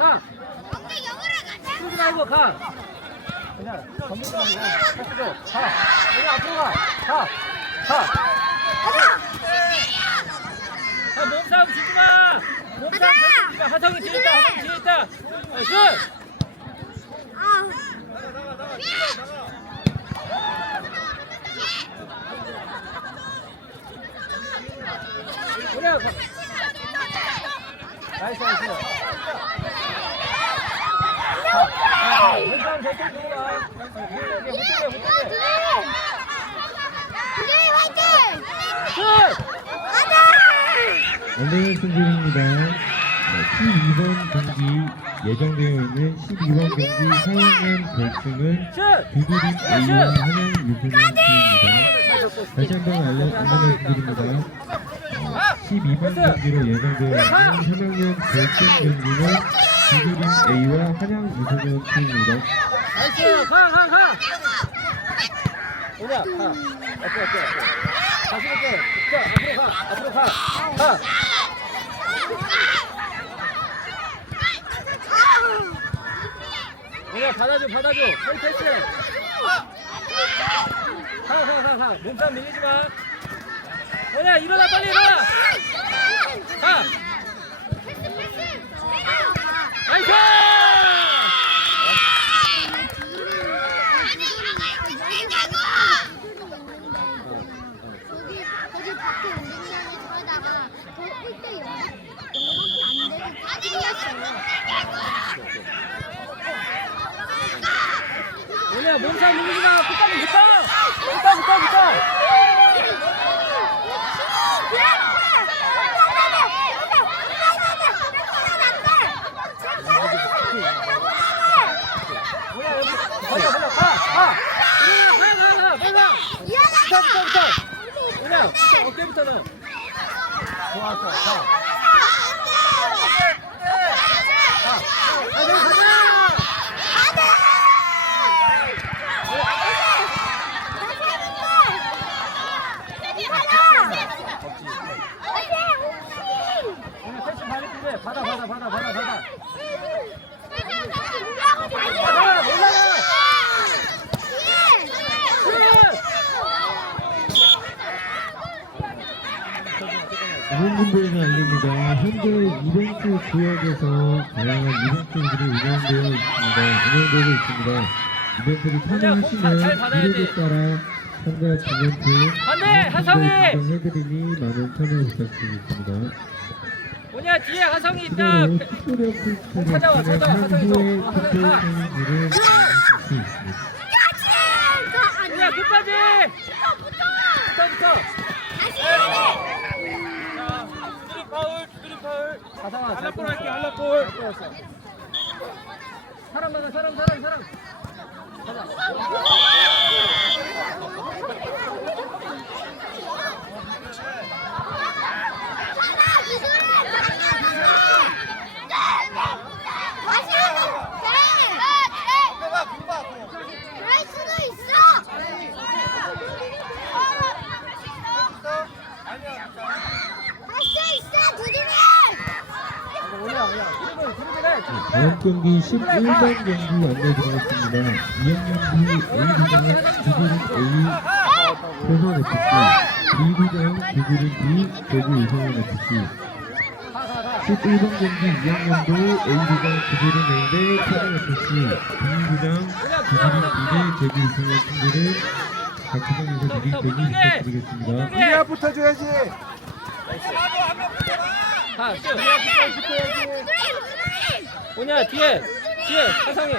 가! 근데 영어를 가자! 쓰지 말고 가! 그냥 전문가 말고 패스 줘. 가! 여기 앞으로 가! 가! 가! 자, 몸싸움 지지 마! 몸싸움 가자! 지지 마! 하성이 뒤에 있다! 하성이 뒤에 있다! 어, 슛! 아. 그냥 가! 나이스, 나이스! 자, 몸싸움 저쪽 들어가! 못 원래는 승진입니다. 네, 12번 경기 예정되어 있는 12번 경기 4학년 결승은 슛! 두드림 A와 한양 유소년 팀입니다. 다시 한 번 알려 안내드립니다. 12번 경기로 예정되어 있는 3학년 결승 경기는 두드림 A와 한양 유소년 팀입니다. 나이스! 가, 가, 가! 오냐, 가. 어때, 어때? 다시 볼게. 자, 앞으로 가, 앞으로 가. 가! 오냐, 받아줘, 받아줘. 빨리 패스. 가, 가, 가, 가. 몸싸움 밀리지 마. 오냐, 일어나, 빨리 일어나! 가! 나이스! 거기 거기 밖에 운동장에 서다가 거때 영어 영어밖에 오냐, 몸싸움 밀리지 마. 끝까지 붙어! 붙어, 붙어, 붙어! 어깨부터는 여기 가자! 오늘 패스 받을 텐데. 받아, 받아, 받아, 받아, 받아. 받아, 올라가! 응원군부에서 알립니다. 현재 이벤트 구역에서 다양한 이벤트들이 운영되어 있습니다. 운영되고 있습니다. 이벤트를 참여하시면 이력에 따라 참가 이벤트 반대, 하성이! 해드리니 많은 참여 부탁드리겠습니다. 오냐, 뒤에 하성이 있다. 찾아와, 찾아와, 하성이 향후에 또. 투표 사진들을 만나실 수 있습니다. 오냐, 끝까지! 붙어, 붙어! 자, 두드림 파울, 두드림 파울. 가상아, 한라골 할게, 한라골. 사람 많아, 사람, 사람, 사람. 가자. 다시 하면 돼! 그럴 수도 있어! 할 수 있어, 두드려! 오냐, 오냐. 드리블, 드리블해. 다음 경기 11번 경기 안내 드리겠습니다. 2학년 B A부장 두구린 A 소선 FC, B부장 두구린 B 대구 이성원 FC, 가, 가, 가. 11번 경기 2학년도 A부장 두구린 A 대 천연 FC, B부장 두구린 B 대 대구 이성원 팀들을 각 구장에서 미리 대기 부탁드리겠습니다. 이리야, 붙어줘야지. 가, 슛. 오냐, 뒤에. 뒤에, 하성이.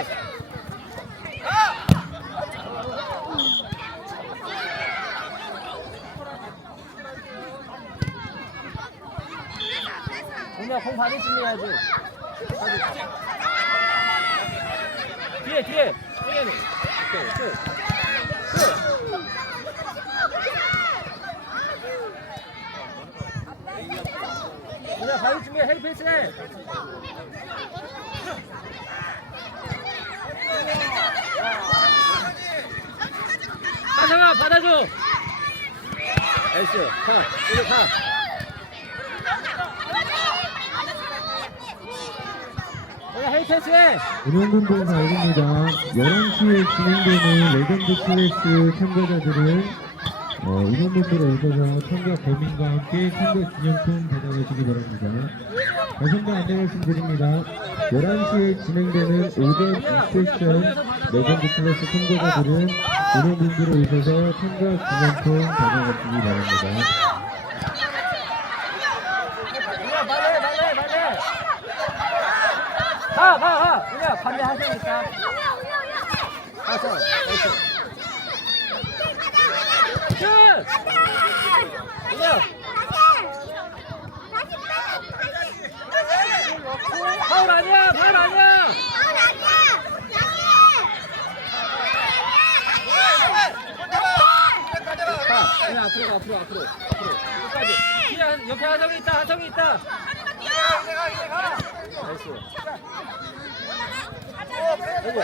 오냐, 공 받을 준비해야지. 뒤에, 뒤에. 슛. 슛. 그냥 바로 준비해 헤이 패스 해 하상아 받아줘 에이스. 칸 이거 칸 그냥 헤이 패스. 해 운영분들 알립니다. 11시에 진행되는 레전드 클래스 참가자들은 어, 운영분들에 오셔서 참가 범인과 함께 참가 기념품 받아가시기 바랍니다. 다시 한번 안내 말씀드립니다. 11시에 진행되는 오전 2세션 레전드 클래스 참가자들은 운영분들에 오셔서 참가 기념품 받아가시기 바랍니다. 말해 말해 가가 가 그냥 반대 하세니까 가서 에이스 슛 그냥 파울 아니야 파울 아니야 가 그냥 앞으로 가 앞으로 앞으로 앞으로 끝까지 뒤에 한- 옆에 하정이 있다 하정이 있다 나이스 아이고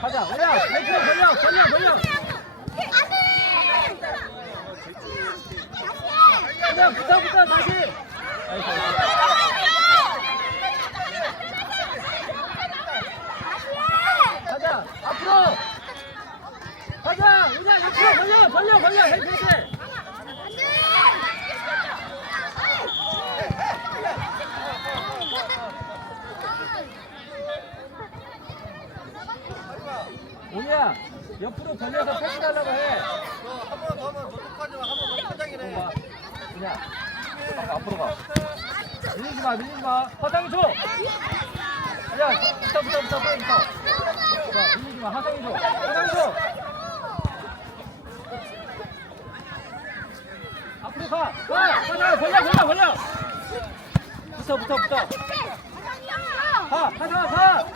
가자. 올려 왼쪽 벌려 벌려 벌려 그냥 붙어 붙어 다시. 가자. 앞으로. 가자. 그냥 앞으로. 벌려 벌려 벌려 헬패 오냐 옆으로 벌려서 패스 달라고 해 한번 더 하면 마. 한번. 봐. 그냥 앞으로 가 밀리지 마 밀리지 마 화장이 줘 그냥 붙어 붙어 붙어 빨리 붙어 자 밀리지 마 화장이 줘 화장이 줘 앞으로 가 가! 하나 벌려 벌려 벌려 붙어 붙어 붙어 가 하나 가